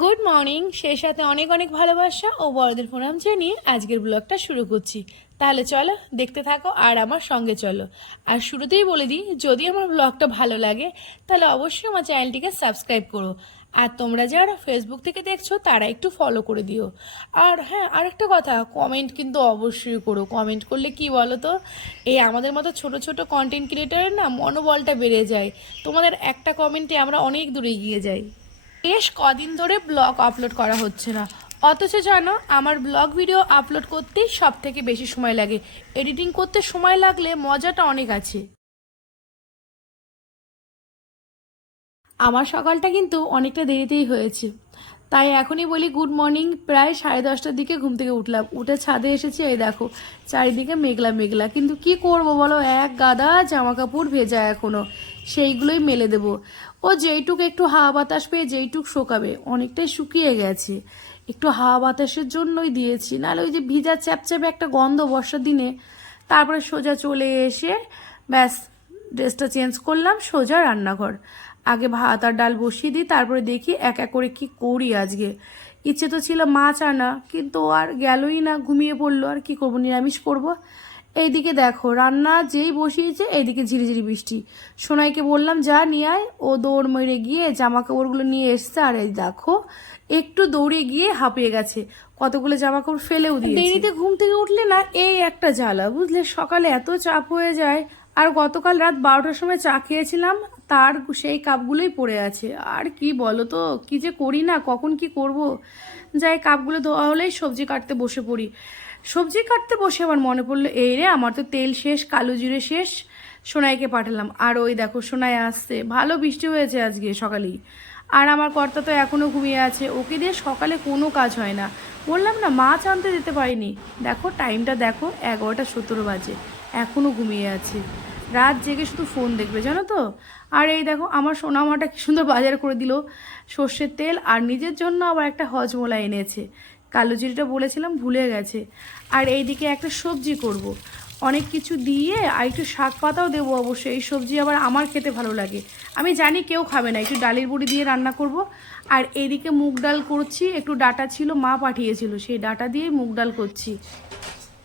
Good morning সেই সাথে অনেক অনেক ভালোবাসা ও বড়দের প্রণাম জানিয়ে আজকের ব্লগটা শুরু করছি। তাহলে চলো, দেখতে থাকো আর আমার সঙ্গে চলো। আর শুরুতেই বলে দিই, যদি আমার ব্লগটা ভালো লাগে, তাহলে অবশ্যই আমার চ্যানেলটিকে সাবস্ক্রাইব করো। আর তোমরা যারা ফেসবুক থেকে দেখছ, তারা একটু ফলো করে দিও। আর হ্যাঁ আরেকটা কথা কমেন্ট কিন্তু অবশ্যই করো। কমেন্ট করলে কি বলো তো এই আমাদের মতো ছোট ছোট কন্টেন্ট ক্রিয়েটারের না মনোবলটা বেড়ে যায়। তোমাদের একটা কমেন্টে আমরা অনেক দূরে এগিয়ে যাই। বেশ কদিন ধরে ব্লগ আপলোড করা হচ্ছে না। অথচ জানো, আমার ব্লগ ভিডিও আপলোড করতেই সব থেকে বেশি সময় লাগে। এডিটিং করতে সময় লাগলে মজাটা অনেক আছে। আমার সকালটা কিন্তু অনেকটা দেরিতেই হয়েছে। তাই এখনই বলি গুড মর্নিং প্রায় সাড়ে দশটার দিকে ঘুম থেকে উঠলাম। উঠে ছাদে এসেছি, এই দেখো, চারিদিকে মেঘলা মেঘলা। কিন্তু কি করব বলো, এক গাদা জামা কাপড় ভেজা এখনও। সেইগুলোই মেলে দেব। ও যেইটুক একটু হাওয়া বাতাস পেয়ে যেইটুক শোকাবে, অনেকটাই শুকিয়ে গেছে। একটু হাওয়া বাতাসের জন্যই দিয়েছি। নাহলে ওই যে ভিজা চ্যাপচ্যাপে একটা গন্ধ বর্ষার দিনে, তারপরে সোজা চলে এসে ব্যাস, ড্রেসটা চেঞ্জ করলাম, সোজা রান্নাঘর। আগে ভাত আর ডাল বসিয়ে দিই, তারপরে দেখি এক এক করে কি করি আজকে। ইচ্ছে তো ছিল মাছ আনা, কিন্তু আর গেলই না, ঘুমিয়ে পড়ল, আর কি করব, নিরামিষ করব। এইদিকে দেখো, রান্না যেই বসিয়েছে এইদিকে ঝিরিঝিরি বৃষ্টি। সোনাইকে বললাম, যা নিয়ে আয়। ও দৌড় মেরে গিয়ে জামা কাপড়গুলো নিয়ে এসছে, আর এই দেখো, একটু দৌড়ে গিয়ে হাঁপিয়ে গেছে। কতগুলো জামা কাপড় ফেলেও দিয়ে দেরিতে ঘুম থেকে উঠলে না, এই একটা জ্বালা, বুঝলে? সকালে এত চাপ হয়ে যায়, আর গতকাল রাত বারোটার সময় চা খেয়েছিলাম তার সেই কাপগুলোই পড়ে আছে। আর কি বলো তো কি যে করি না? কখন কি করব? যাই, কাপগুলো ধোয়া হলেই সবজি কাটতে বসে পড়ি। সবজি কাটতে বসে আমার মনে পড়ল, এই রে, আমার তো তেল শেষ, কালো জিরে শেষ, সোনাইকে পাঠালাম। আর ওই দেখো, সোনাই আসছে। ভালো বৃষ্টি হয়েছে আজকে সকালেই। আর আমার কর্তা তো এখনও ঘুমিয়ে আছে। ওকে দিয়ে সকালে কোনো কাজ হয় না। বললাম, না, মাছ আনতে যেতে পারিনি। দেখো টাইমটা দেখো, এগারোটা সতেরো বাজে। এখনও ঘুমিয়ে আছে। রাত জেগে শুধু ফোন দেখবে, জানো তো? আর এই দেখো, আমার সোনামাটা কি সুন্দর বাজার করে দিল। সর্ষের তেল আর নিজের জন্য আবার একটা হজমোলা এনেছে। কালো জিরিটা বলেছিলাম, ভুলে গেছে। আর এইদিকে একটা সবজি করব। অনেক কিছু দিয়ে আর একটু শাক পাতাও দেবো অবশ্যই। এই সবজি আবার আমার খেতে ভালো লাগে। আমি জানি কেউ খাবে না, একটু ডালের বড়ি দিয়ে রান্না করব। আর এইদিকে মুগ ডাল করছি, একটু ডাটা ছিল, মা পাঠিয়েছিল। সেই ডাটা দিয়েই মুগ ডাল করছি।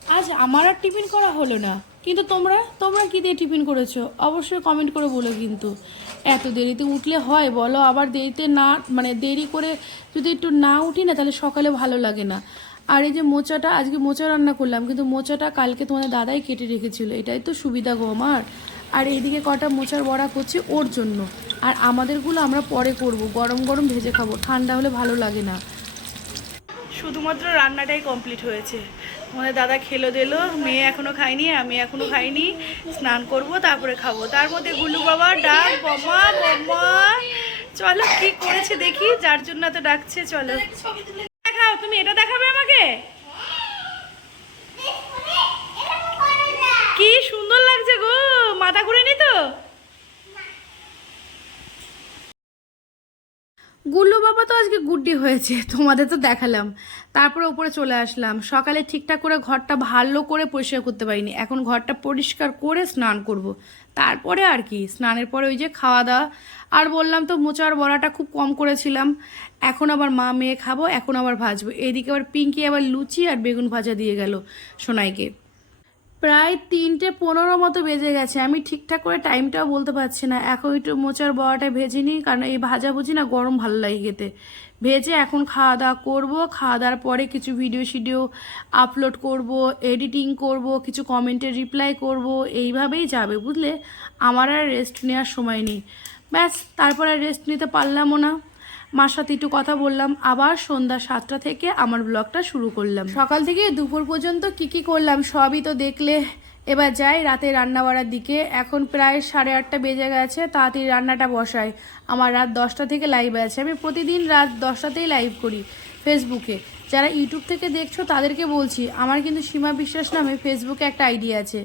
আজ আমার আর টিফিন করা হলো না। কিন্তু তোমরা তোমরা কি দিয়ে টিফিন করেছ? অবশ্যই কমেন্ট করে বলো কিন্তু। এত দেরিতে উঠলে হয় বলো, আবার দেরিতে না মানে দেরি করে যদি একটু না উঠি না, তাহলে সকালে ভালো লাগে না। আর এই যে মোচাটা, আজকে মোচা রান্না করলাম, কিন্তু মোচাটা কালকে তোমাদের দাদাই কেটে রেখেছিল। এটাই তো সুবিধা গো আমার। আর এইদিকে কটা মোচার বড়া করছি ওর জন্য। আর আমাদেরগুলো আমরা পরে করব। গরম গরম ভেজে খাব। ঠান্ডা হলে ভালো লাগে না। শুধুমাত্র রান্নাটাই কমপ্লিট হয়েছে। আমাদের দাদা খেলো দিলো, মেয়ে এখনও খাইনি আমি এখনও খাইনি, স্নান করব, তারপরে খাব। তার মধ্যে গুলু বাবা, ডাক বমা বমা চলো কি করেছে দেখি, যার জন্য তো ডাকছে, চলো। দেখাও, তুমি এটা দেখাবে আমাকে কি সুন্দর লাগছে গো মাথা ঘুরে নি তো গুল্লু আজকে গুড্ডি হয়েছে, তোমাদের তো দেখালাম। তারপরে উপরে চলে আসলাম। সকালে ঠিকঠাক করে ঘরটা ভালো করে পরিষ্কার করতে পারিনি। এখন ঘরটা পরিষ্কার করে স্নান করব। তারপরে আর কি, স্নানের পরে ওই যে খাওয়া দাওয়া। আর বললাম তো মোচার বড়াটা খুব কম করেছিলাম। এখন আবার মা মেয়ে খাব, এখন আবার ভাজবো। এদিকে আবার পিঙ্কি আবার লুচি আর বেগুন ভাজা দিয়ে গেল সোনাইকে। প্রায় তিনটে পনেরো মতো বেজে গেছে। আমি ঠিকঠাক করে টাইমটাও বলতে পারছি না। এখন একটু মোচার বড়াটা ভেজে নিই, কারণ এই ভাজা ভুজি না গরম ভালো লাগে খেতে। ভেজে এখন খাওয়া দাওয়া করব। খাওয়া দাওয়ার পরে কিছু ভিডিও শিডিও আপলোড করব এডিটিং করব, কিছু কমেন্টের রিপ্লাই করব। এইভাবেই যাবে, বুঝলে? আমার আর রেস্ট নেওয়ার সময় নেই। ব্যাস, তারপরে রেস্ট নিতে পারলামও না। মার সাথে একটু কথা বললাম, আবার সন্ধ্যা সাতটা থেকে আমার ব্লগটা শুরু করলাম। সকাল থেকে দুপুর পর্যন্ত কি কি করলাম সবই তো দেখলে। এবার যাই রাতে রান্না বাড়ার দিকে। এখন প্রায় সাড়ে আটটা বেজে গেছে, তাড়াতাড়ি রান্নাটা বসাই। আমার রাত দশটা থেকে লাইভ আছে। আমি প্রতিদিন রাত দশটাতেই লাইভ করি ফেসবুকে যারা ইউটিউব থেকে দেখছ তাদেরকে বলছি, আমার কিন্তু সীমা বিশ্বাস নামে ফেসবুকে একটা আইডি আছে।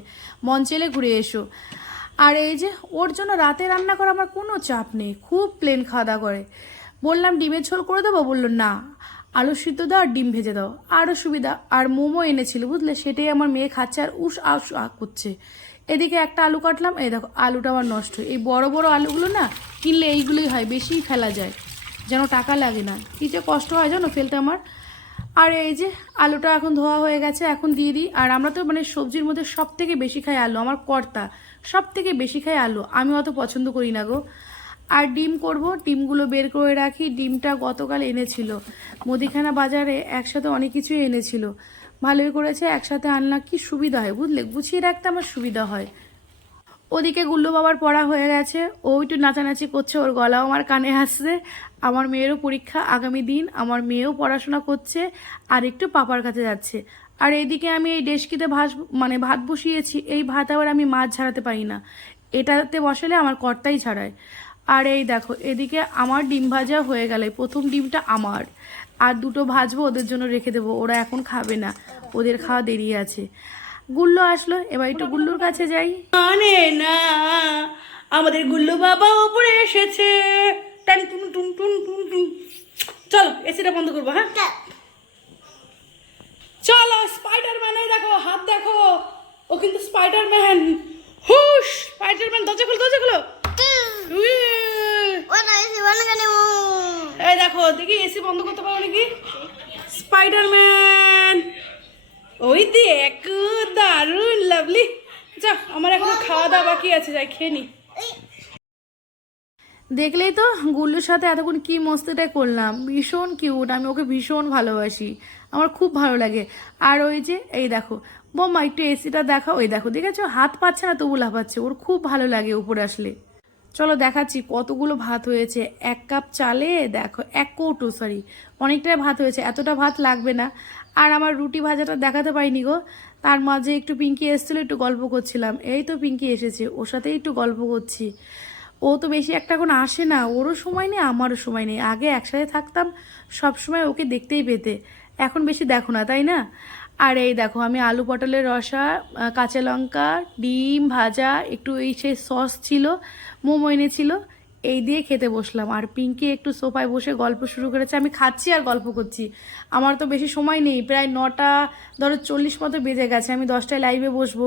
মঞ্চেলে ঘুরে এসো। আর এই যে, ওর জন্য রাতে রান্না করা আমার কোনো চাপ নেই। খুব প্লেন খাওয়া দাওয়া করে। বললাম, ডিমের ঝোল করে দেবো? বলল, না। আলু সিদ্ধ দাও আর ডিম ভেজে দাও। আরও সুবিধা, আর মোমো এনেছিল, বুঝলে? সেটাই আমার মেয়ে খাচ্ছে আর উস আস করছে। এদিকে একটা আলু কাটলাম, এই দেখো, আলুটা আমার নষ্ট এই বড় বড় আলুগুলো না কিনলে এইগুলোই হয়, বেশিই ফেলা যায়, যেন টাকা লাগে না। কী যে কষ্ট হয় জানো ফেলতে আমার। আর এই যে আলুটা এখন ধোয়া হয়ে গেছে, এখন দিয়ে দিই। আর আমরা তো মানে সবজির মধ্যে সব থেকে বেশি খাই আলু, আমার কর্তা সব থেকে বেশি খাই আলু, আমি অত পছন্দ করি না গো। আর ডিম করব, ডিমগুলো বের করে রাখি। ডিমটা গতকাল এনেছিল। মুদিখানা বাজারে একসাথে অনেক কিছুই এনেছিল। ভালোই করেছে, একসাথে আনলা কি সুবিধা হয় বুঝলে? গুছিয়ে রাখতে আমার সুবিধা হয়। ওদিকে গুল্লু বাবার পড়া হয়ে গেছে। ও একটু নাচানাচি করছে, ওর গলাও আমার কানে আসছে। আমার মেয়েরও পরীক্ষা আগামী দিন, আমার মেয়েও পড়াশোনা করছে আর একটু পাপার কাছে যাচ্ছে। আর এইদিকে আমি এই ডেস্কিতে ভাস মানে ভাত বসিয়েছি, এই ভাত আবার আমি মাছ ঝাড়াতে পারি না। এটাতে বসালে আমার কর্তাই ছাড়ায়। আর এই দেখো এদিকে আমার ডিম ভাজা হয়ে গেলে প্রথম ডিমটা আমার। আর দুটো ভাজবো ওদের জন্য রেখে দেবো ওরা এখন খাবে না ওদের খাওয়া দেরি আছে। গুল্লো আসলো এবার একটু গুল্লুর কাছে যাই। মানে না আমাদের গুল্লু বাবা উপরে এসেছে। টান টুন টুন টুন টুন টুন। চলো এসিটা বন্ধ করব হ্যাঁ? চলো স্পাইডারম্যান এই দেখো হাত দেখো। ও কিন্তু স্পাইডারম্যান হুশ স্পাইডারম্যান দরজা খোলো দরজা খোলো উই। এই দেখো, দেখি এসি বন্ধ করতে পারো নাকি? স্পাইডারম্যান ওই দেখ, দারুণ লাভলি যা, আমার এখন খাওয়া দাওয়া বাকি আছে, যাই খেয়ে নি। দেখলেই তো গুল্লুর সাথে এতক্ষণ কি মস্তিটা করলাম। ভীষণ কিউট আমি ওকে ভীষণ ভালোবাসি। আমার খুব ভালো লাগে। আর ওই যে, এই দেখো বোমা একটু এসিটা দেখা ওই দেখো, দেখেছ? হাত পাচ্ছে না, তবু লাফাচ্ছে। ওর খুব ভালো লাগে উপরে আসলে। চলো দেখাচ্ছি কতগুলো ভাত হয়েছে। এক কাপ চালে, দেখো, এক কৌটো সরি অনেকটাই ভাত হয়েছে, এতটা ভাত লাগবে না। আর আমার রুটি ভাজাটা দেখাতে পারিনি গো। তার মাঝে একটু পিঙ্কি এসেছিল, একটু গল্প করছিলাম। এই তো পিঙ্কি এসেছে, ওর সাথেই একটু গল্প করছি। ও তো বেশি একটা এখন আসে না, ওরও সময় নেই, আমারও সময় নেই। আগে একসাথে থাকতাম সব সময় ওকে দেখতেই পেতে। এখন বেশি দেখো না, তাই না? আর এই দেখো, আমি আলু পটলের রসা কাঁচা লঙ্কা, ডিম ভাজা, একটু এই সেই সস ছিল, মোমো এনেছিল, এই দিয়ে খেতে বসলাম। আর পিঙ্কি একটু সোফায় বসে গল্প শুরু করেছে। আমি খাচ্ছি আর গল্প করছি। আমার তো বেশি সময় নেই, প্রায় নটা, ধরো চল্লিশ মতো বেজে গেছে। আমি দশটায় লাইভে বসবো।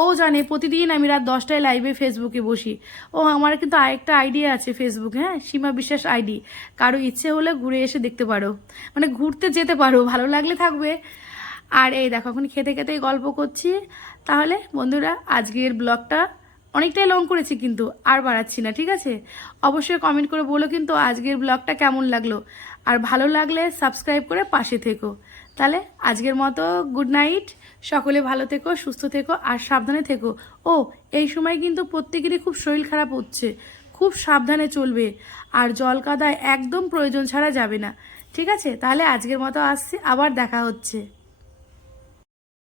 ও জানে, প্রতিদিন আমি রাত দশটায় লাইভে ফেসবুকে বসি। ও, আমার কিন্তু আরেকটা আইডিয়া আছে ফেসবুকে হ্যাঁ? সীমা বিশ্বাস আইডি কারও ইচ্ছে হলে ঘুরে এসে দেখতে পারো। মানে ঘুরতে যেতে পারো, ভালো লাগলে থাকবে। আর এই দেখো, এখন খেতে খেতেই গল্প করছি। তাহলে বন্ধুরা, আজকের ব্লগটা অনেকটাই লং করেছি কিন্তু আর বাড়াচ্ছি না, ঠিক আছে? অবশ্যই কমেন্ট করে বলো কিন্তু আজকের ব্লগটা কেমন লাগল। আর ভালো লাগলে সাবস্ক্রাইব করে পাশে থেকো। তাহলে আজকের মতো গুড নাইট সকলে ভালো থেকো, সুস্থ থেকো আর সাবধানে থেকো। ও, এই সময় কিন্তু প্রত্যেকেরই খুব শরীর খারাপ হচ্ছে। খুব সাবধানে চলবে। আর জল কাদায় একদম প্রয়োজন ছাড়া যাবে না। ঠিক আছে? তাহলে আজকের মতো আসছি, আবার দেখা হচ্ছে।